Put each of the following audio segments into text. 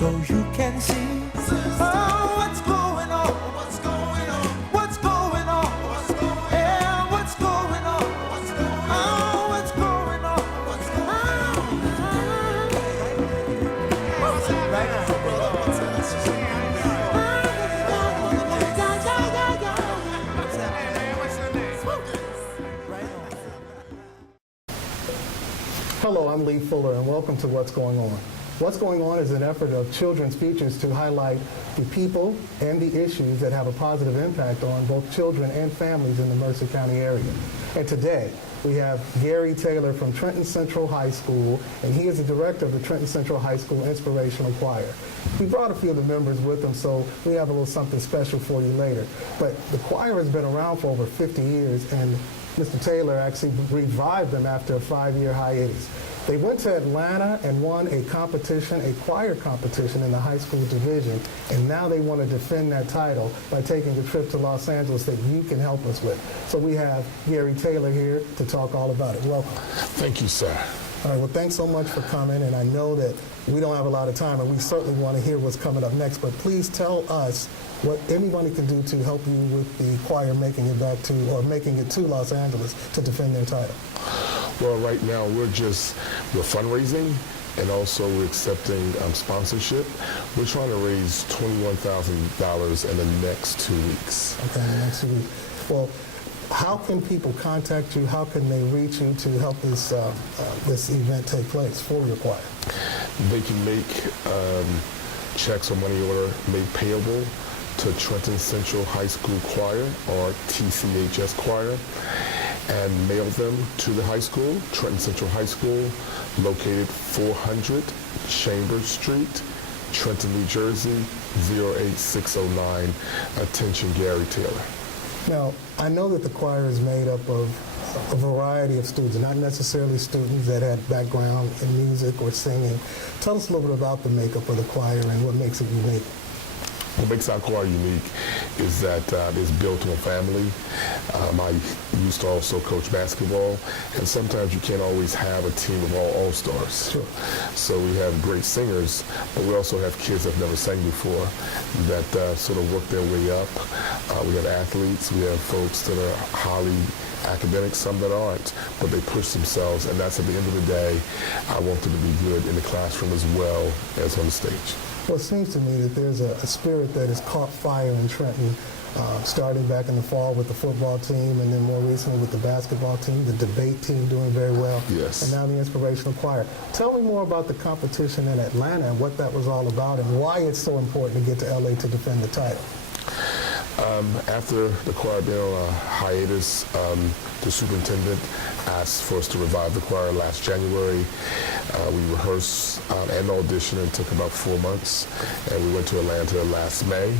so you can see what's going on, what's going on, what's going on, what's going on, yeah, what's going on, what's going on, what's going on, what's going on, right now. Hello, I'm Lee Fuller, and welcome to What's Going On. What's Going On is an effort of Children's Futures to highlight the people and the issues that have a positive impact on both children and families in the Mercer County area. And today, we have Gary Taylor from Trenton Central High School, and he is the director of the Trenton Central High School Inspirational Choir. We brought a few of the members with him, so we have a little something special for you later. But the choir has been around for over 50 years, and Mr. Taylor actually revived them after a 5-year hiatus. They went to Atlanta and won a competition, a choir competition in the high school division, and now they want to defend that title by taking a trip to Los Angeles that you can help us with. So we have Gary Taylor here to talk all about it. Welcome. Thank you, sir. All right, well, thanks so much for coming, and I know that we don't have a lot of time, and we certainly want to hear what's coming up next, but please tell us what anybody can do to help you with the choir making it back to, or making it to Los Angeles to defend their title. Well, right now we're fundraising, and also we're accepting sponsorship. We're trying to raise $21,000 in the next 2 weeks. Okay, in the next 2 weeks. Well, how can people contact you? How can they reach you to help this this event take place for your choir? They can make checks or money order made payable to Trenton Central High School Choir, or TCHS Choir, and mail them to the high school, Trenton Central High School, located 400 Chambers Street, Trenton, New Jersey, 08609. Attention, Gary Taylor. Now, I know that the choir is made up of a variety of students, not necessarily students that had background in music or singing. Tell us a little bit about the makeup of the choir and what makes it unique. What makes our choir unique is that it's built on family. I used to also coach basketball, and sometimes you can't always have a team of all-stars. Sure. So we have great singers, but we also have kids that have never sang before that sort of work their way up. We have athletes, we have folks that are highly academic, some that aren't, but they push themselves, and that's at the end of the day, I want them to be good in the classroom as well as on the stage. Well, it seems to me that there's a spirit that has caught fire in Trenton, starting back in the fall with the football team, and then more recently with the basketball team, the debate team doing very well, yes, and now the inspirational choir. Tell me more about the competition in Atlanta and what that was all about and why it's so important to get to LA to defend the title. After the choir being on a hiatus, the superintendent asked for us to revive the choir last January. We rehearsed and auditioned, and took about 4 months, and we went to Atlanta last May,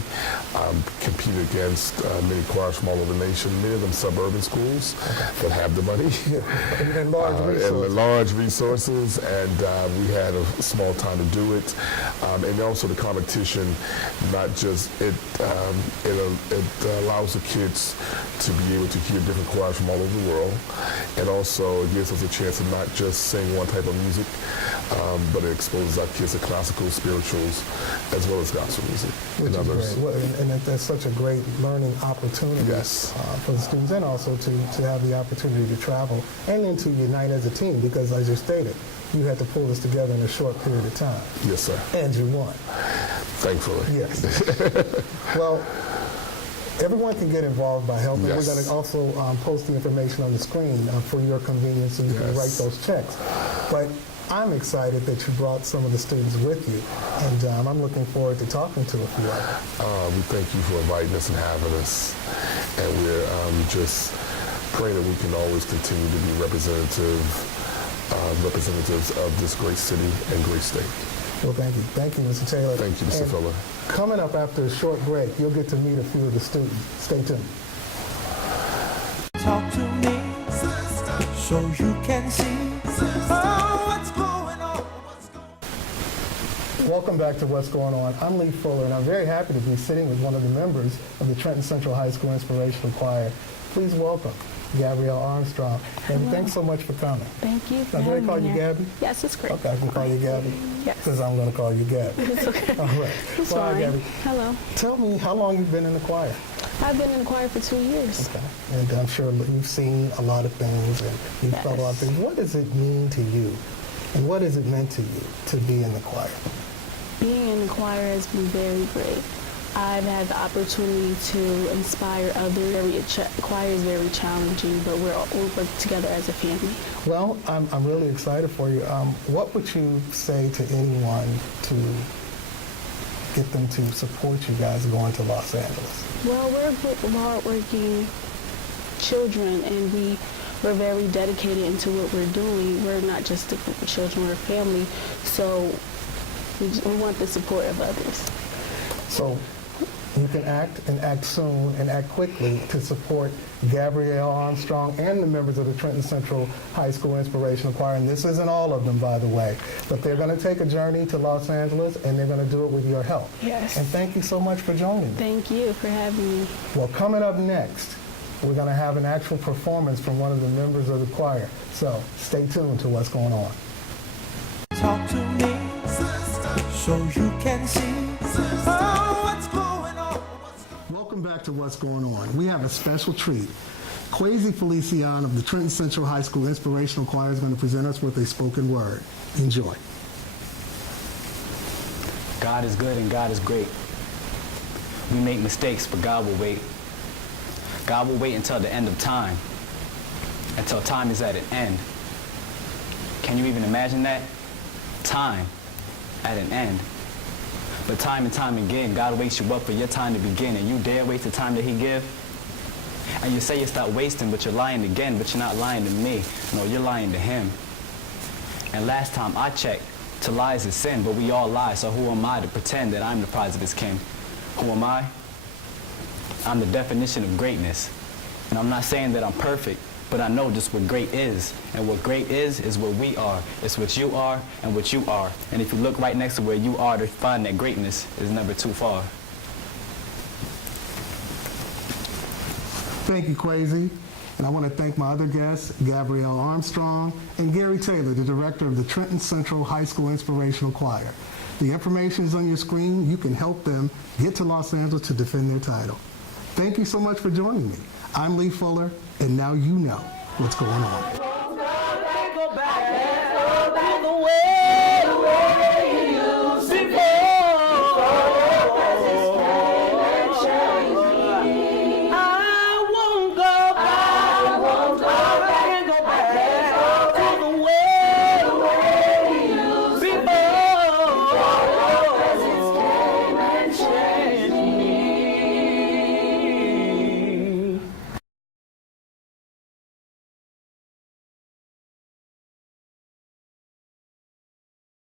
competed against many choirs from all over the nation, many of them suburban schools that have the money and large resources, and we had a small time to do it. And also the competition, not just it allows the kids to be able to hear different choirs from all over the world, and also it gives us a chance to not just sing one type of music, but it exposes our kids to classical, spirituals, as well as gospel music. Which is great. Well, and that's such a great learning opportunity, yes, for the students, and also to have the opportunity to travel and then to unite as a team, because as you stated, you had to pull this together in a short period of time. Yes, sir. And you won. Thankfully. Yes. Well, everyone can get involved by helping. Yes. We're going to also post the information on the screen for your convenience, so you can write those checks. But I'm excited that you brought some of the students with you, and I'm looking forward to talking to a few of them. We thank you for inviting us and having us, and we're just praying that we can always continue to be representatives of this great city and great state. Well, thank you. Thank you, Mr. Taylor. Thank you, Mr. Fuller. Coming up after a short break, you'll get to meet a few of the students. Stay tuned. Talk to me, so you can see what's going on. Welcome back to What's Going On. I'm Lee Fuller, and I'm very happy to be sitting with one of the members of the Trenton Central High School Inspirational Choir. Please welcome Gabrielle Armstrong. And Hello. thanks so much for coming. Thank you for Now, do I having call me you here. Gabby? Yes, it's great. Okay, I can call you Gabby? Yes. Because I'm going to call you Gabby. It's okay. All right. It's Well, fine. Gabby, Hello. tell me how long you've been in the choir. I've been in the choir for 2 years. Okay. And I'm sure you've seen a lot of things and you've felt a lot of things. What does it mean to you? And what has it meant to you to be in the choir? Being in the choir has been very great. I've had the opportunity to inspire others. Choir is very challenging, but we work together as a family. Well, I'm really excited for you. What would you say to anyone to get them to support you guys going to Los Angeles? Well, we're a group of hardworking children, and we're very dedicated into what we're doing. We're not just a group of children, we're a family. So we want the support of others. So you can act and act soon and act quickly to support Gabrielle Armstrong and the members of the Trenton Central High School Inspirational Choir. And this isn't all of them, by the way, but they're going to take a journey to Los Angeles, and they're going to do it with your help. Yes. And thank you so much for joining me. Thank you for having me. Well, coming up next, we're going to have an actual performance from one of the members of the choir. So stay tuned to what's going on. Talk to me, so you can see what's going on. Welcome back to What's Going On. We have a special treat. Kwesi Felician of the Trenton Central High School Inspirational Choir is going to present us with a spoken word. Enjoy. God is good and God is great. We make mistakes, but God will wait. God will wait until the end of time, until time is at an end. Can you even imagine that? Time at an end. But time and time again, God wakes you up for your time to begin, and you dare waste the time that He give? And you say you stop wasting, but you're lying again, but you're not lying to me. No, you're lying to Him. And last time I checked, to lie is a sin, but we all lie, so who am I to pretend that I'm the prize of His king? Who am I? I'm the definition of greatness. And I'm not saying that I'm perfect, but I know just what great is. And what great is what we are. It's what you are and what you are. And if you look right next to where you are to find that greatness is never too far. Thank you, Kwesi. And I want to thank my other guests, Gabrielle Armstrong and Gary Taylor, the director of the Trenton Central High School Inspirational Choir. The information is on your screen. You can help them get to Los Angeles to defend their title. Thank you so much for joining me. I'm Lee Fuller, and now you know what's going on.